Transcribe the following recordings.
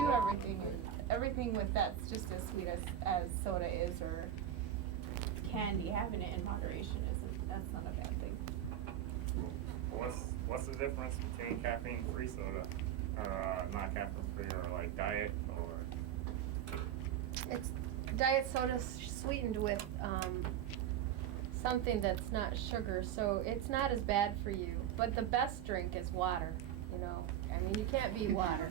do everything with that's just as sweet as soda is, or candy. Having it in moderation that's not a bad thing. What's the difference between caffeine-free soda, not caffeine-free, or like diet, or? It's diet soda sweetened with something that's not sugar, so it's not as bad for you. But the best drink is water. You know, I mean, you can't beat water.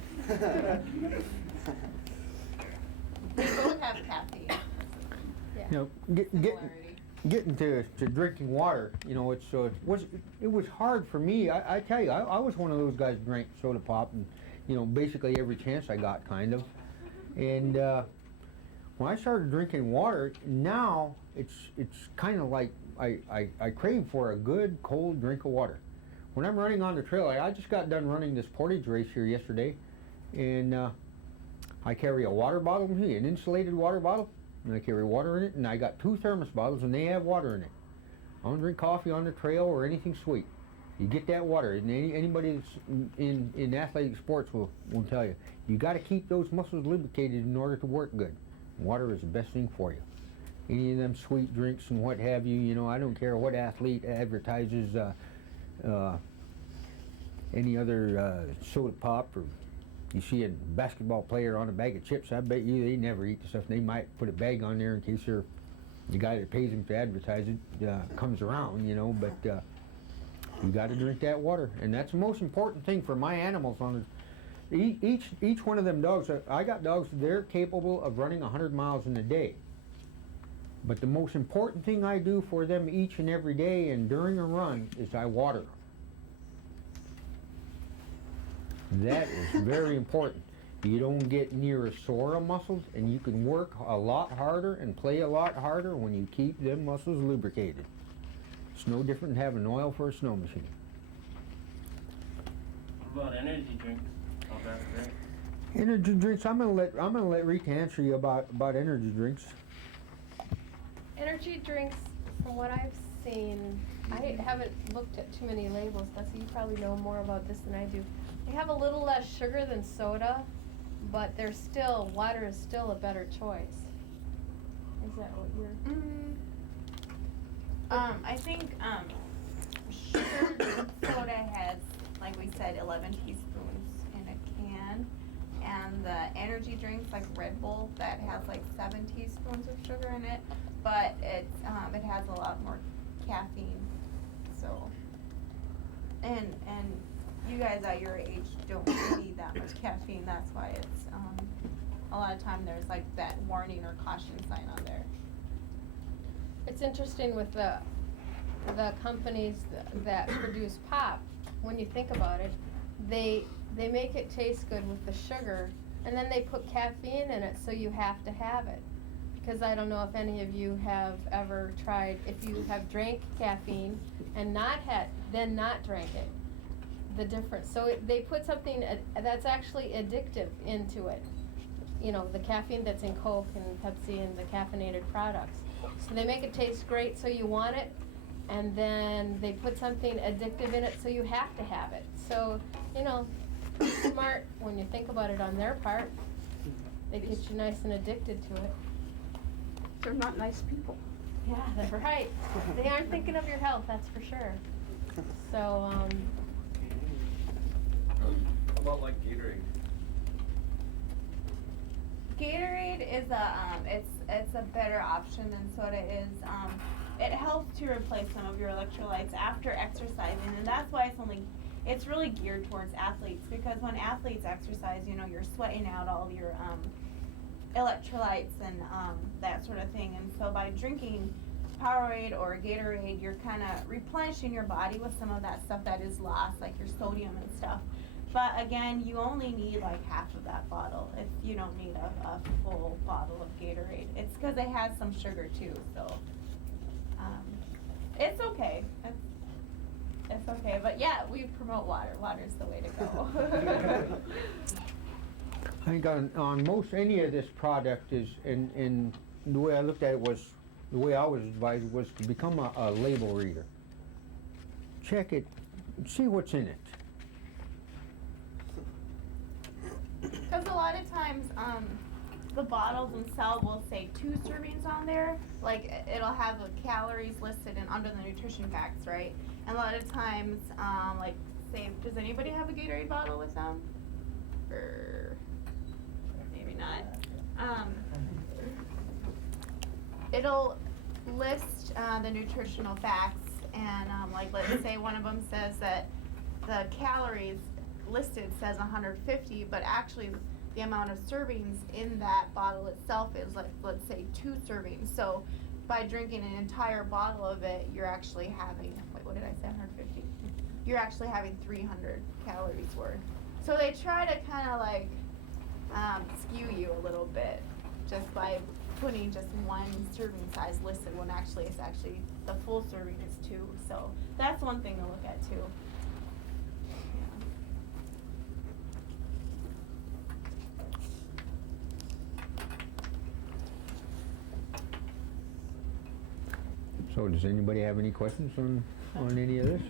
They both have caffeine. Yeah. You know, getting to drinking water, you know, it was hard for me. I tell you, I was one of those guys who drank soda pop, and you know, basically every chance I got, kind of. And when I started drinking water, now it's kind of like I crave for a good cold drink of water. When I'm running on the trail, I just got done running this portage race here yesterday, and I carry a water bottle with me, an insulated water bottle, and I carry water in it, and I got 2 thermos bottles, and they have water in it. I don't drink coffee on the trail or anything sweet. You get that water, and anybody that's in athletic sports will tell you, you got to keep those muscles lubricated in order to work good. Water is the best thing for you. Any of them sweet drinks and what have you, you know, I don't care what athlete advertises any other soda pop, or you see a basketball player on a bag of chips, I bet you they never eat the stuff. They might put a bag on there in case the guy that pays them to advertise it comes around, you know, but you got to drink that water, and that's the most important thing for my animals. Each one of them dogs, I got dogs, they're capable of running 100 miles in a day. But the most important thing I do for them each and every day and during a run is I water them. That is very important. You don't get near as sore of muscles, and you can work a lot harder and play a lot harder when you keep them muscles lubricated. It's no different than having oil for a snow machine. What about energy drinks? How's that drink? Energy drinks. I'm gonna let Rita answer you about energy drinks. Energy drinks, from what I've seen, I haven't looked at too many labels. Gussie, you probably know more about this than I do. They have a little less sugar than soda, but water is still a better choice. Is that what you're? I think sugar soda has, like we said, 11 teaspoons in a can, and the energy drinks like Red Bull, that has like 7 teaspoons of sugar in it, but it has a lot more caffeine. So, and you guys at your age don't need that much caffeine. That's why it's a lot of time there's like that warning or caution sign on there. It's interesting with the companies that produce pop. When you think about it, they make it taste good with the sugar, and then they put caffeine in it, so you have to have it. Because I don't know if any of you have ever tried, if you have drank caffeine and not drank it, the difference. So they put something that's actually addictive into it. You know, the caffeine that's in Coke and Pepsi and the caffeinated products. So they make it taste great, so you want it, and then they put something addictive in it, so you have to have it. So, you know, smart when you think about it on their part. They get you nice and addicted to it. They're not nice people. Yeah, that's right. They aren't thinking of your health, that's for sure. So, How about like Gatorade? Gatorade is it's a better option than soda is. It helps to replace some of your electrolytes after exercising, and that's why it's really geared towards athletes, because when athletes exercise, you know, you're sweating out all of your electrolytes and that sort of thing, and so by drinking Powerade or Gatorade, you're kind of replenishing your body with some of that stuff that is lost, like your sodium and stuff. But again, you only need like half of that bottle if you don't need a full bottle of Gatorade. It's because it has some sugar too, so it's okay. It's okay, but yeah, we promote water. Water's the way to go. I think on most any of this product is, and the way I looked at it was, the way I was advised was to become a label reader. Check it, see what's in it. Because a lot of times, the bottles themselves will say 2 servings on there. Like it'll have the calories listed and under the nutrition facts, right? And a lot of times, like say, does anybody have a Gatorade bottle with them? Or maybe not. It'll list the nutritional facts, and like let's say one of them says that the calories listed says 150, but actually the amount of servings in that bottle itself is like, let's say 2 servings. So by drinking an entire bottle of it, you're actually having, wait, what did I say, 150? You're actually having 300 calories worth. So they try to kind of like skew you a little bit just by putting just one serving size listed when actually it's actually the full serving is 2. So that's one thing to look at too. So does anybody have any questions on any of this,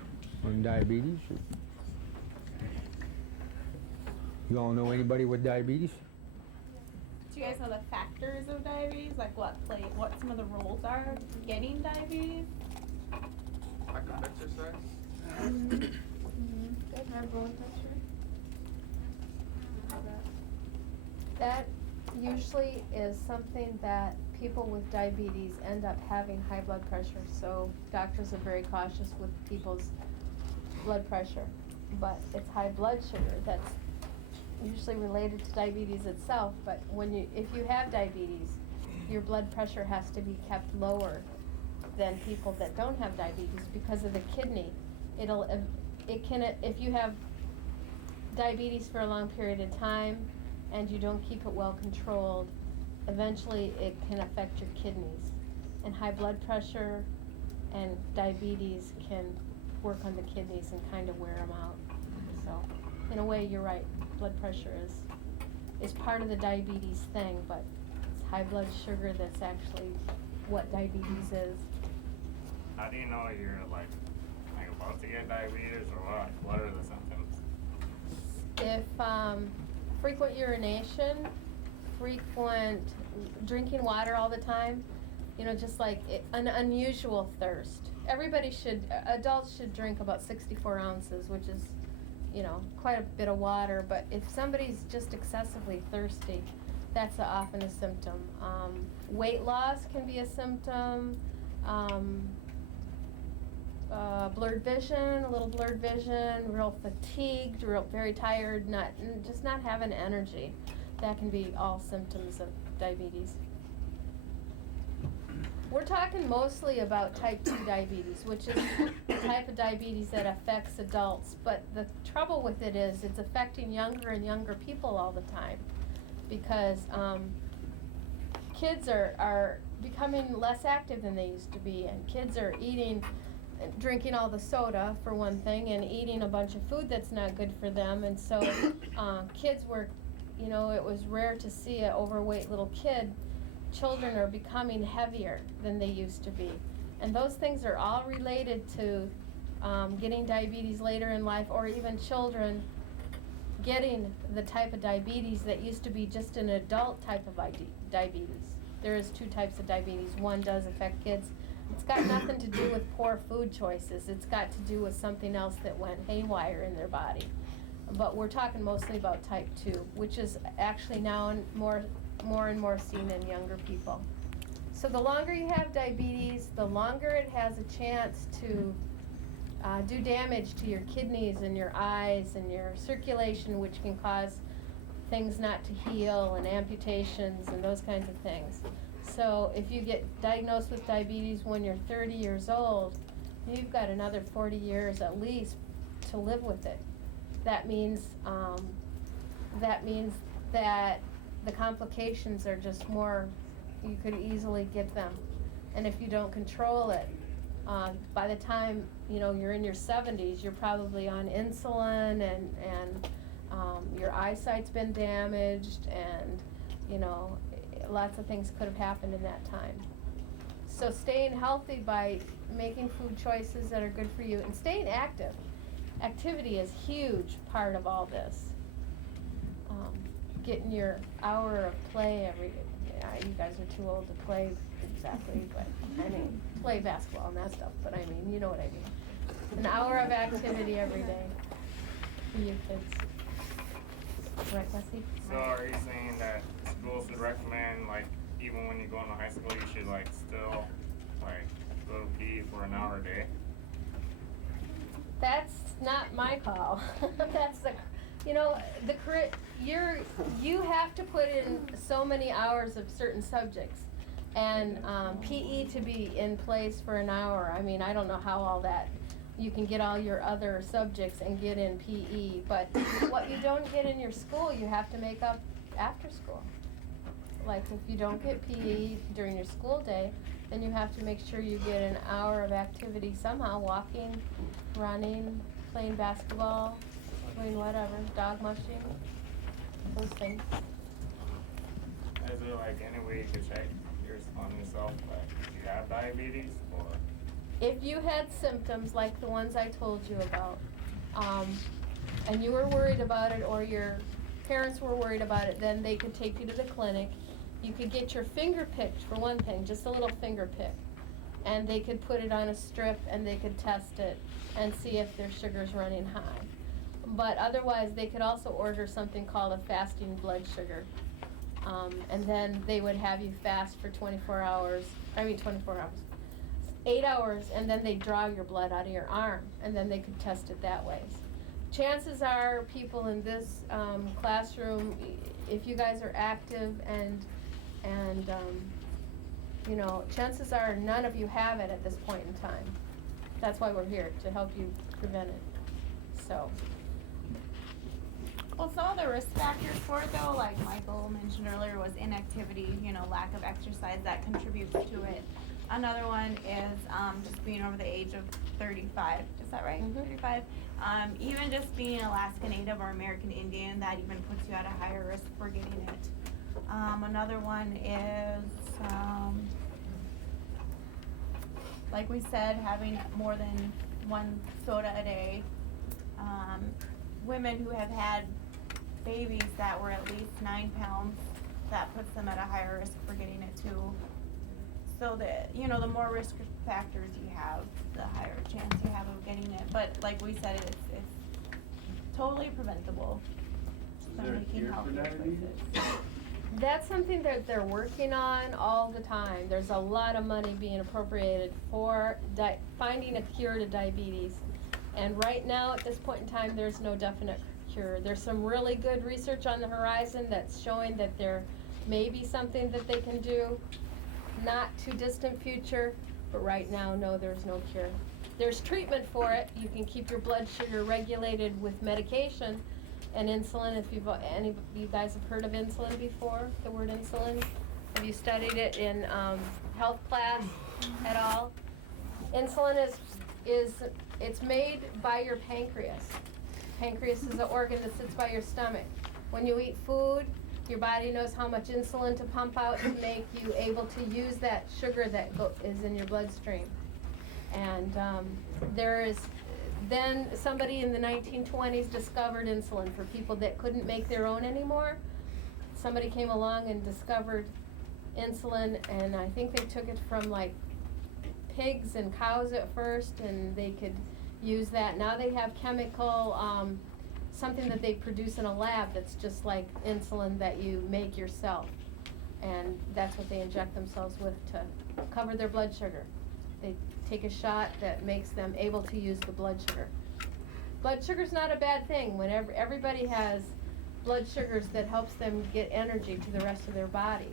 on diabetes? You all know anybody with diabetes? Do you guys know the factors of diabetes? Like what some of the roles are of getting diabetes? Lack of exercise? High blood pressure. That usually is something that people with diabetes end up having high blood pressure, so doctors are very cautious with people's blood pressure. But it's high blood sugar that's usually related to diabetes itself, but if you have diabetes, your blood pressure has to be kept lower than people that don't have diabetes because of the kidney. If you have diabetes for a long period of time and you don't keep it well controlled, eventually it can affect your kidneys. And high blood pressure and diabetes can work on the kidneys and kind of wear them out. So, in a way, you're right. Blood pressure is part of the diabetes thing, but it's high blood sugar that's actually what diabetes is. How do you know you're like about to get diabetes or what? What are the symptoms? If frequent urination, frequent drinking water all the time, just like an unusual thirst. Adults should drink about 64 ounces, which is, quite a bit of water, but if somebody's just excessively thirsty, that's often a symptom. Weight loss can be a symptom. Blurred vision, a little blurred vision, real fatigued, very tired, just not having energy. That can be all symptoms of diabetes. We're talking mostly about type 2 diabetes, which is the type of diabetes that affects adults, but the trouble with it is it's affecting younger and younger people all the time because kids are becoming less active than they used to be, and kids are drinking all the soda for one thing and eating a bunch of food that's not good for them, and so kids were, it was rare to see an overweight little kid. Children are becoming heavier than they used to be. And those things are all related to getting diabetes later in life, or even children getting the type of diabetes that used to be just an adult type of diabetes. There is 2 types of diabetes. One does affect kids. It's got nothing to do with poor food choices. It's got to do with something else that went haywire in their body. But we're talking mostly about type 2, which is actually now more and more seen in younger people. So the longer you have diabetes, the longer it has a chance to do damage to your kidneys and your eyes and your circulation, which can cause things not to heal and amputations and those kinds of things. So if you get diagnosed with diabetes when you're 30 years old, you've got another 40 years at least to live with it. That means that the complications are just more, you could easily get them. And if you don't control it, by the time, you're in your 70s, you're probably on insulin and your eyesight's been damaged, and, lots of things could have happened in that time. So staying healthy by making food choices that are good for you and staying active. Activity is a huge part of all this. getting your hour of play every, yeah, you guys are too old to play exactly, but, I mean, play basketball and that stuff, but I mean, you know what I mean. An hour of activity every day for you kids. Right, Gussie? So are you saying that schools should recommend, like, even when you go into high school, you should, like, still, like, go to PE for an hour a day? That's not my call. That's the, you know, you have to put in so many hours of certain subjects. And, PE to be in place for an hour, I mean, I don't know how all that, you can get all your other subjects and get in PE, but what you don't get in your school, you have to make up after school. Like, if you don't get PE during your school day, then you have to make sure you get an hour of activity somehow, walking, running, playing basketball, doing whatever, dog mushing, those things. Is there, like, any way you could check on yourself, like, do you have diabetes, or? If you had symptoms like the ones I told you about, and you were worried about it, or your parents were worried about it, then they could take you to the clinic. You could get your finger picked, for one thing, just a little finger pick. And they could put it on a strip and they could test it and see if their sugar's running high. But otherwise, they could also order something called a fasting blood sugar. And then they would have you fast for 24 hours, 8 hours, and then they draw your blood out of your arm, and then they could test it that way. Chances are, people in this classroom, if you guys are active and you know, chances are none of you have it at this point in time. That's why we're here, to help you prevent it. So. Well, some of the risk factors for it though, like Michael mentioned earlier, was inactivity, you know, lack of exercise that contributes to it. Another one is just being over the age of 35. Is that right? 35. Even just being Alaska Native or American Indian, that even puts you at a higher risk for getting it. Another one is, like we said, having more than one soda a day. Women who have had babies that were at least 9 pounds, that puts them at a higher risk for getting it too. So that, you know, the more risk factors you have, the higher chance you have of getting it. But like we said, it's totally preventable. Is there a cure for diabetes? That's something that they're working on all the time. There's a lot of money being appropriated for finding a cure to diabetes. And right now, at this point in time, there's no definite cure. There's some really good research on the horizon that's showing that there may be something that they can do. Not too distant future, but right now, no, there's no cure. There's treatment for it. You can keep your blood sugar regulated with medication and insulin. If any of you guys have heard of insulin before, the word insulin? Have you studied it in health class at all? Insulin it's made by your pancreas. Pancreas is an organ that sits by your stomach. When you eat food, your body knows how much insulin to pump out to make you able to use that sugar that is in your bloodstream. And then somebody in the 1920s discovered insulin for people that couldn't make their own anymore. Somebody came along and discovered insulin, and I think they took it from like pigs and cows at first, and they could use that. Now they have chemical, something that they produce in a lab that's just like insulin that you make yourself. And that's what they inject themselves with to cover their blood sugar. They take a shot that makes them able to use the blood sugar. Blood sugar's not a bad thing. Whenever everybody has blood sugars that helps them get energy to the rest of their body.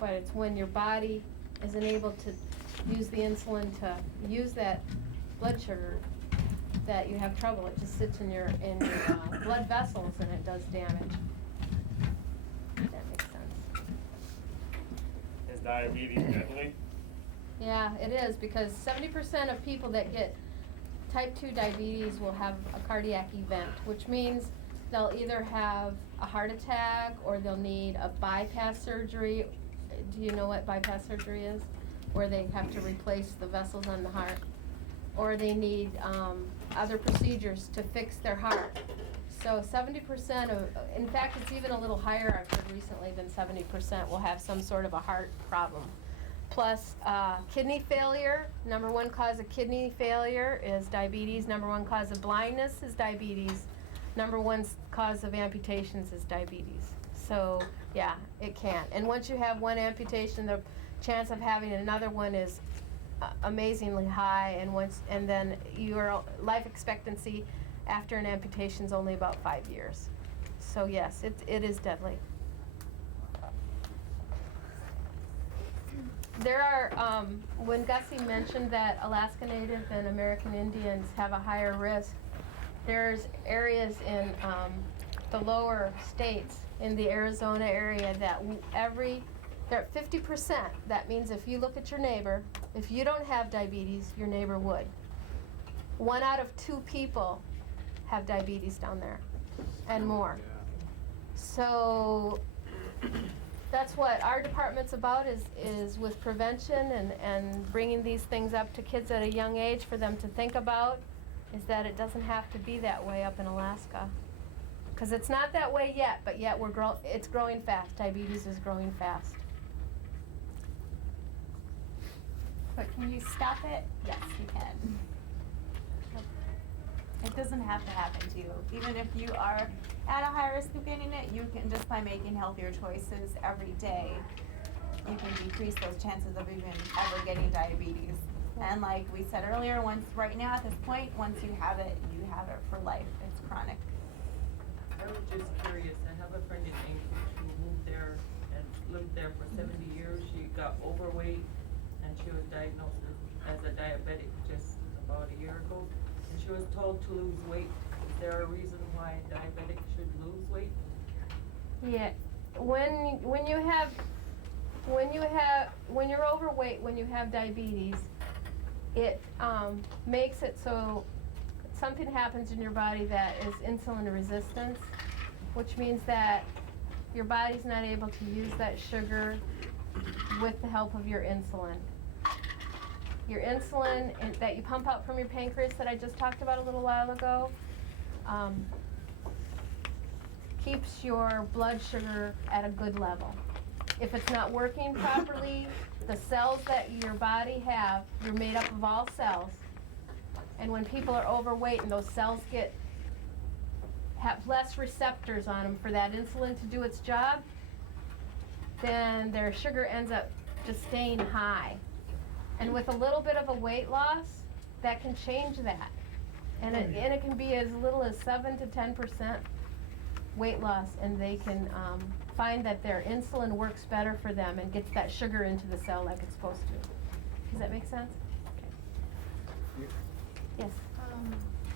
But it's when your body isn't able to use the insulin to use that blood sugar that you have trouble. It just sits in your blood vessels and it does damage. If that makes sense. Is diabetes deadly? Yeah, it is, because 70% of people that get type 2 diabetes will have a cardiac event, which means they'll either have a heart attack or they'll need a bypass surgery. Do you know what bypass surgery is? Where they have to replace the vessels on the heart. Or they need other procedures to fix their heart. So 70% of, in fact, it's even a little higher, I've heard recently, than 70% will have some sort of a heart problem. Plus, kidney failure, number one cause of kidney failure is diabetes. Number one cause of blindness is diabetes. Number one cause of amputations is diabetes. So, yeah, it can. And once you have one amputation, the chance of having another one is amazingly high. And then your life expectancy after an amputation is only about 5 years. So yes, it is deadly. There are, when Gussie mentioned that Alaska Native and American Indians have a higher risk, there's areas in the lower states, in the Arizona area, that they're at 50%. That means if you look at your neighbor, if you don't have diabetes, your neighbor would. 1 out of 2 people have diabetes down there, and more. So that's what our department's about, is with prevention and bringing these things up to kids at a young age for them to think about, is that it doesn't have to be that way up in Alaska. Because it's not that way yet, but yet it's growing fast. Diabetes is growing fast. But can you stop it? Yes, you can. It doesn't have to happen to you. Even if you are at a high risk of getting it, you can, just by making healthier choices every day, you can decrease those chances of even ever getting diabetes. And like we said earlier, right now at this point, once you have it for life. It's chronic. I was just curious. I have a friend in Anchorage who moved there and lived there for 70 years. She got overweight and she was diagnosed as a diabetic just about a year ago. And she was told to lose weight. Is there a reason why diabetics should lose weight? Yeah, when you're overweight, when you have diabetes, it makes it so something happens in your body that is insulin resistance, which means that your body's not able to use that sugar with the help of your insulin. Your insulin that you pump out from your pancreas that I just talked about a little while ago keeps your blood sugar at a good level. If it's not working properly, the cells that your body have, you're made up of all cells, and when people are overweight and those cells have less receptors on them for that insulin to do its job, then their sugar ends up just staying high. And with a little bit of a weight loss, that can change that. And it can be as little as 7 to 10% weight loss, and they can find that their insulin works better for them and gets that sugar into the cell like it's supposed to. Does that make sense? Okay. Yes.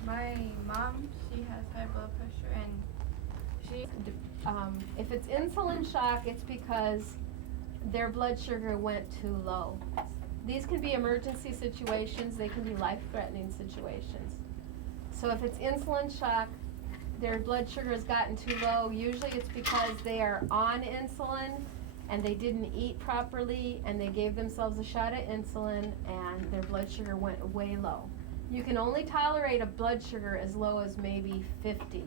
My mom, she has high blood pressure, and she. If it's insulin shock, it's because their blood sugar went too low. These can be emergency situations, they can be life-threatening situations. So if it's insulin shock, their blood sugar has gotten too low, usually it's because they are on insulin and they didn't eat properly and they gave themselves a shot of insulin and their blood sugar went way low. You can only tolerate a blood sugar as low as maybe 50.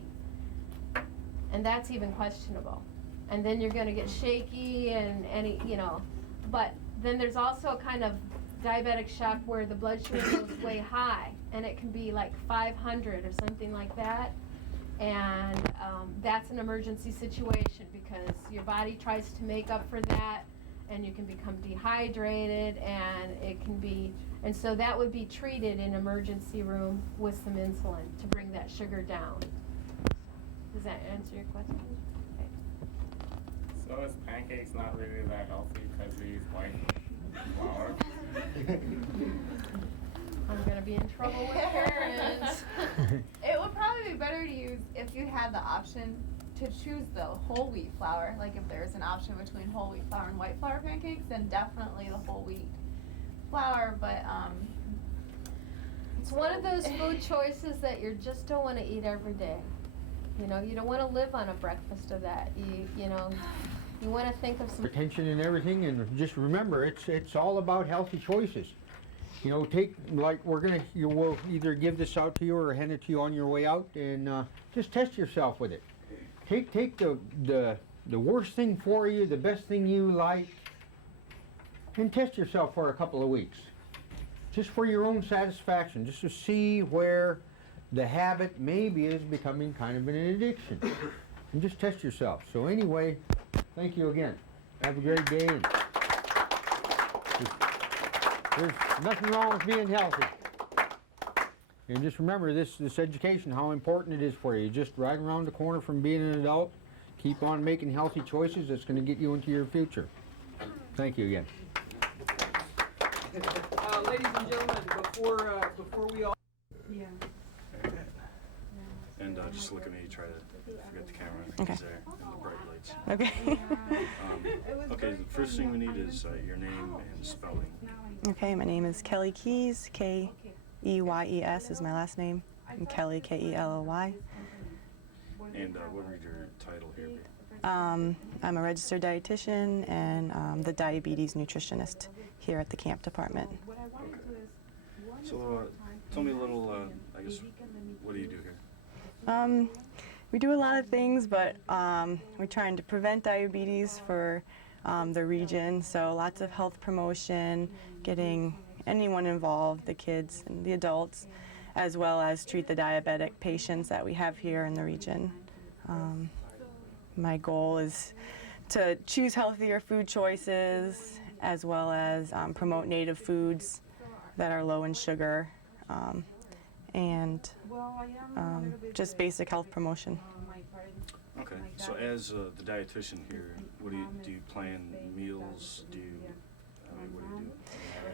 And that's even questionable. And then you're gonna get shaky and but then there's also a kind of diabetic shock where the blood sugar goes way high, and it can be like 500 or something like that. And that's an emergency situation because your body tries to make up for that, and you can become dehydrated, and it can be, and so that would be treated in emergency room with some insulin to bring that sugar down. Does that answer your question? Okay. So is pancakes not really that healthy because we use white flour? I'm gonna be in trouble with parents. It would probably be better to use, if you had the option, to choose the whole wheat flour. Like if there's an option between whole wheat flour and white flour pancakes, then definitely the whole wheat flour, but It's one of those food choices that you just don't wanna eat every day. You know, you don't wanna live on a breakfast of that. You wanna think of some. Attention and everything, and just remember, it's all about healthy choices. You know, you will either give this out to you or hand it to you on your way out, and just test yourself with it. Take the worst thing for you, the best thing you like, and test yourself for a couple of weeks. Just for your own satisfaction, just to see where the habit maybe is becoming kind of an addiction. And just test yourself. So anyway, thank you again. Have a great day. And there's nothing wrong with being healthy. And just remember this education, how important it is for you. Just right around the corner from being an adult. Keep on making healthy choices. That's going to get you into your future. Thank you again. Ladies and gentlemen, before we all... Yeah. And just look at me, try to forget the camera. Okay. It's there, and the bright lights. Okay. Okay, the first thing we need is your name and spelling. Okay, my name is Kelly Keys. K-E-Y-E-S is my last name. And Kelly, K-E-L-L-Y. And what would your title here be? I'm a registered dietitian and the diabetes nutritionist here at the camp department. So tell me a little, I guess, what do you do here? We do a lot of things, but we're trying to prevent diabetes for the region, so lots of health promotion, getting anyone involved, the kids and the adults, as well as treat the diabetic patients that we have here in the region. My goal is to choose healthier food choices, as well as promote native foods that are low in sugar, and just basic health promotion. Okay, so as the dietitian here, what do you plan meals? What do you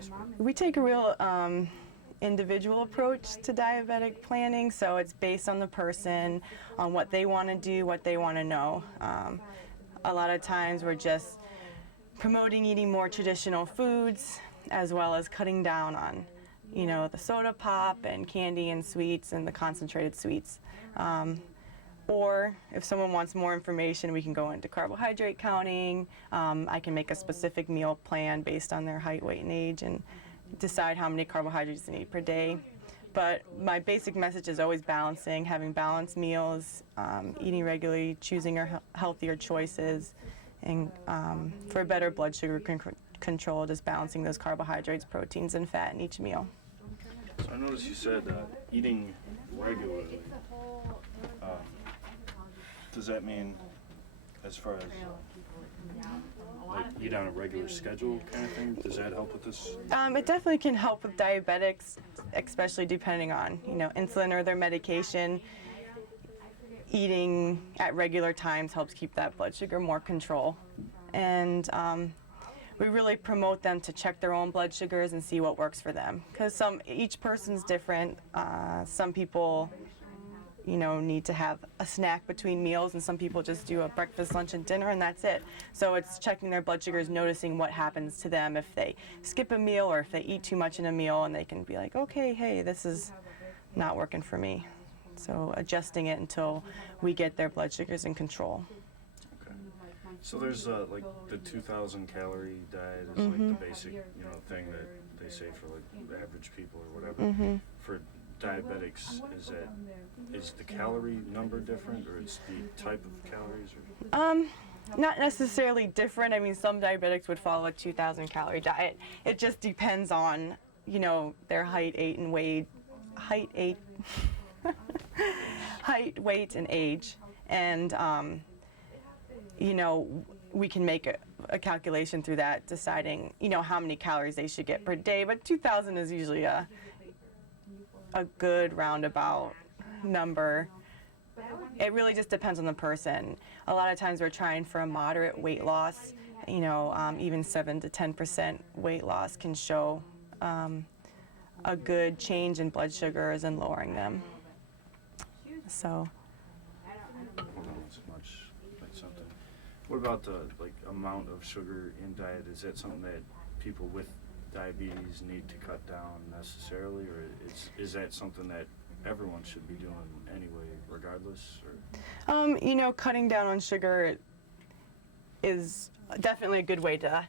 do? We take a real individual approach to diabetic planning, so it's based on the person, on what they want to do, what they want to know. A lot of times we're just promoting eating more traditional foods, as well as cutting down on, you know, the soda pop and candy and sweets and the concentrated sweets. Or if someone wants more information, we can go into carbohydrate counting. I can make a specific meal plan based on their height, weight, and age and decide how many carbohydrates they need per day. But my basic message is always balancing, having balanced meals, eating regularly, choosing our healthier choices, and for a better blood sugar control, just balancing those carbohydrates, proteins, and fat in each meal. So I noticed you said eating regularly. Does that mean as far as like eat on a regular schedule kind of thing? Does that help with this? It definitely can help with diabetics, especially depending on, you know, insulin or their medication. Eating at regular times helps keep that blood sugar more control. And we really promote them to check their own blood sugars and see what works for them. Because each person's different. Some people, you know, need to have a snack between meals, and some people just do a breakfast, lunch, and dinner, and that's it. So it's checking their blood sugars, noticing what happens to them if they skip a meal or if they eat too much in a meal, and they can be like, okay, hey, this is not working for me. So adjusting it until we get their blood sugars in control. Okay. So there's like the 2,000 calorie diet is like the basic, you know, thing that they say for like average people or whatever. For diabetics, is the calorie number different, or is the type of calories? Or? Not necessarily different. I mean, some diabetics would follow a 2,000 calorie diet. It just depends on, you know, their height, weight, and age. And, you know, we can make a calculation through that, deciding, you know, how many calories they should get per day. But 2,000 is usually a good roundabout number. It really just depends on the person. A lot of times we're trying for a moderate weight loss. You know, even 7 to 10% weight loss can show a good change in blood sugars and lowering them. So. Well, not so much like something. What about the like amount of sugar in diet? Is that something that people with diabetes need to cut down necessarily, or is that something that everyone should be doing anyway, regardless? Or? You know, cutting down on sugar is definitely a good way to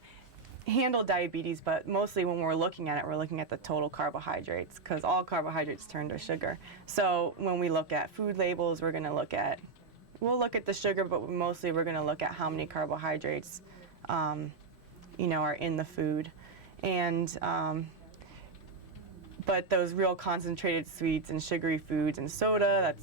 handle diabetes, but mostly when we're looking at it, we're looking at the total carbohydrates, because all carbohydrates turn to sugar. So when we look at food labels, we'll look at the sugar, but mostly we're going to look at how many carbohydrates, are in the food. And but those real concentrated sweets and sugary foods and soda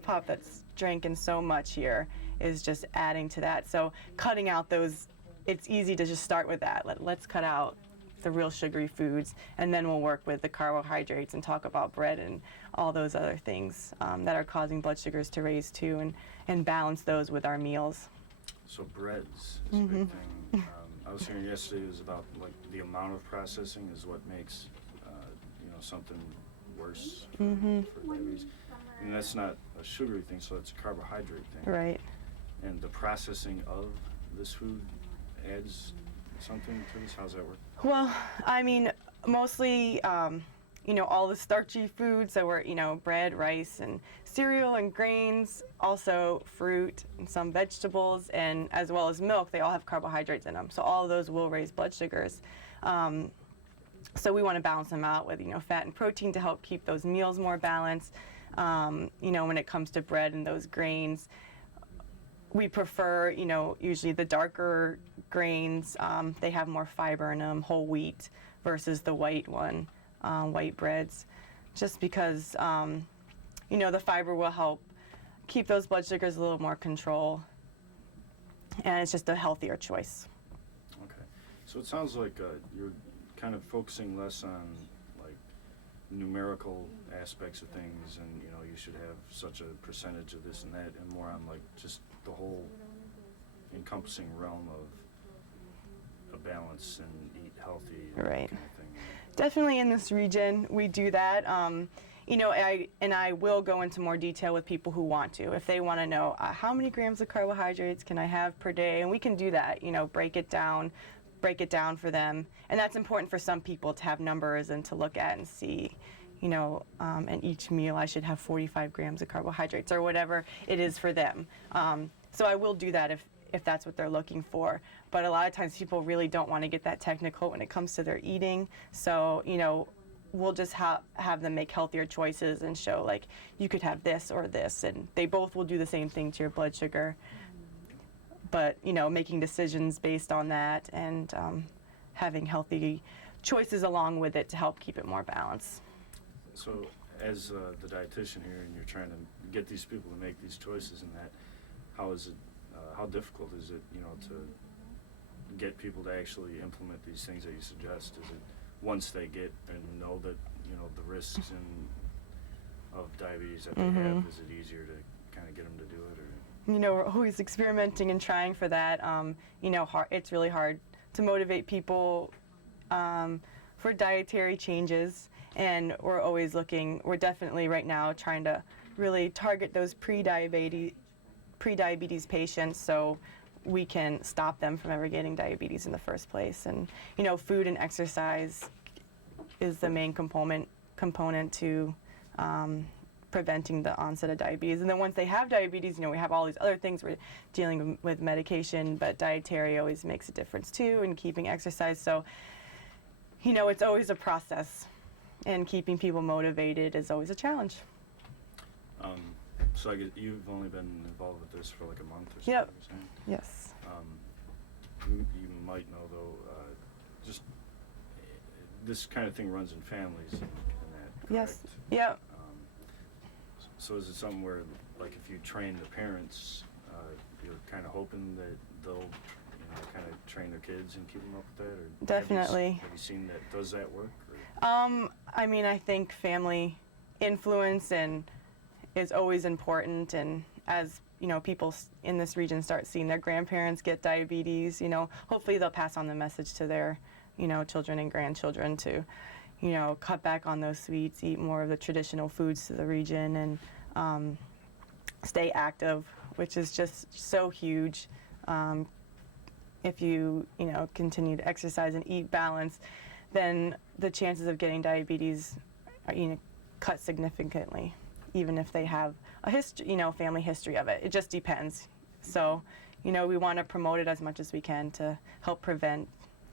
pop that's drinking so much here is just adding to that. So cutting out those, it's easy to just start with that. Let's cut out the real sugary foods, and then we'll work with the carbohydrates and talk about bread and all those other things that are causing blood sugars to raise too, and balance those with our meals. So breads is a big thing. I was hearing yesterday it was about like the amount of processing is what makes something worse for diabetes. And that's not a sugary thing, so it's a carbohydrate thing. Right. And the processing of this food adds something to this? How does that work? Well, I mean, mostly, all the starchy foods, so we're, bread, rice, and cereal and grains, also fruit and some vegetables, and as well as milk, they all have carbohydrates in them. So all of those will raise blood sugars. So we want to balance them out with, fat and protein to help keep those meals more balanced. When it comes to bread and those grains, we prefer, usually the darker grains. They have more fiber in them, whole wheat, versus the white breads, just because, the fiber will help keep those blood sugars a little more control, and it's just a healthier choice. Okay, so it sounds like you're kind of focusing less on like numerical aspects of things, and you should have such a percentage of this and that, and more on like just the whole encompassing realm of a balance and eat healthy Right. kind of thing. Definitely in this region we do that. I will go into more detail with people who want to. If they want to know how many grams of carbohydrates can I have per day, and we can do that, break it down for them. And that's important for some people to have numbers and to look at and see, in each meal I should have 45 grams of carbohydrates or whatever it is for them. So I will do that if that's what they're looking for. But a lot of times people really don't want to get that technical when it comes to their eating. So, we'll just have them make healthier choices and show like you could have this or this, and they both will do the same thing to your blood sugar. But, making decisions based on that and having healthy choices along with it to help keep it more balanced. So as the dietitian here, and you're trying to get these people to make these choices and that, how difficult is it, to get people to actually implement these things that you suggest? Is it once they get and know that, the risks of diabetes that they have, is it easier to kind of get them to do it? Or? We're always experimenting and trying for that. It's really hard to motivate people for dietary changes, and we're definitely right now trying to really target those pre-diabetes patients so we can stop them from ever getting diabetes in the first place. And food and exercise is the main component to preventing the onset of diabetes. And then once they have diabetes, we have all these other things. We're dealing with medication, but dietary always makes a difference too, and keeping exercise. So, it's always a process, and keeping people motivated is always a challenge. So I guess you've only been involved with this for like a month or so? Yep. You're saying? Yes. You might know though, just this kind of thing runs in families and that, correct? Yes. Yep. So is it something where, like, if you train the parents, you're kind of hoping that they'll, kind of train their kids and keep them up with that? Or Definitely. Have you seen that? Does that work? Or? I think family influence is always important, and as people in this region start seeing their grandparents get diabetes, hopefully they'll pass on the message to their, children and grandchildren to, cut back on those sweets, eat more of the traditional foods to the region, and stay active, which is just so huge. If you, continue to exercise and eat balanced, then the chances of getting diabetes are, cut significantly, even if they have a history, family history of it. It just depends. So, we want to promote it as much as we can to help prevent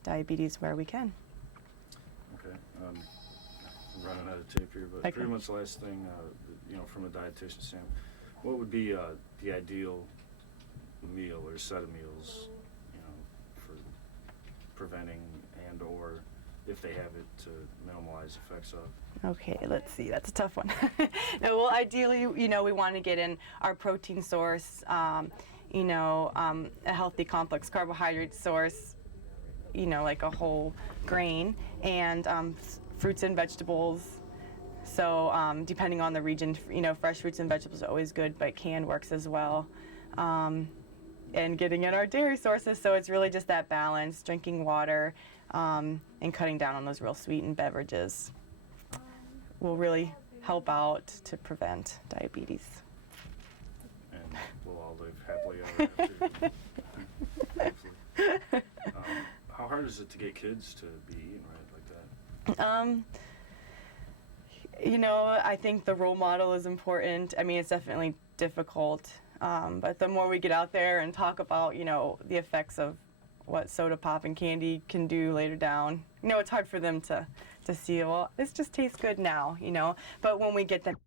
diabetes where we can. Okay. I'm running out of tape here, but Okay. pretty much the last thing, from a dietitian standpoint, what would be the ideal meal or set of meals, for preventing and or if they have it to minimize effects of? Okay, let's see. That's a tough one. No, well, ideally, we want to get in our protein source, a healthy complex carbohydrate source, like a whole grain, and fruits and vegetables. So depending on the region, fresh fruits and vegetables are always good, but canned works as well. And getting in our dairy sources, so it's really just that balance, drinking water, and cutting down on those real sweetened beverages will really help out to prevent diabetes. And we'll all live happily ever after. Hopefully. How hard is it to get kids to be eating right like that? I think the role model is important. I mean, it's definitely difficult, but the more we get out there and talk about, the effects of what soda pop and candy can do later down, it's hard for them to see, well, this just tastes good now, but when we get them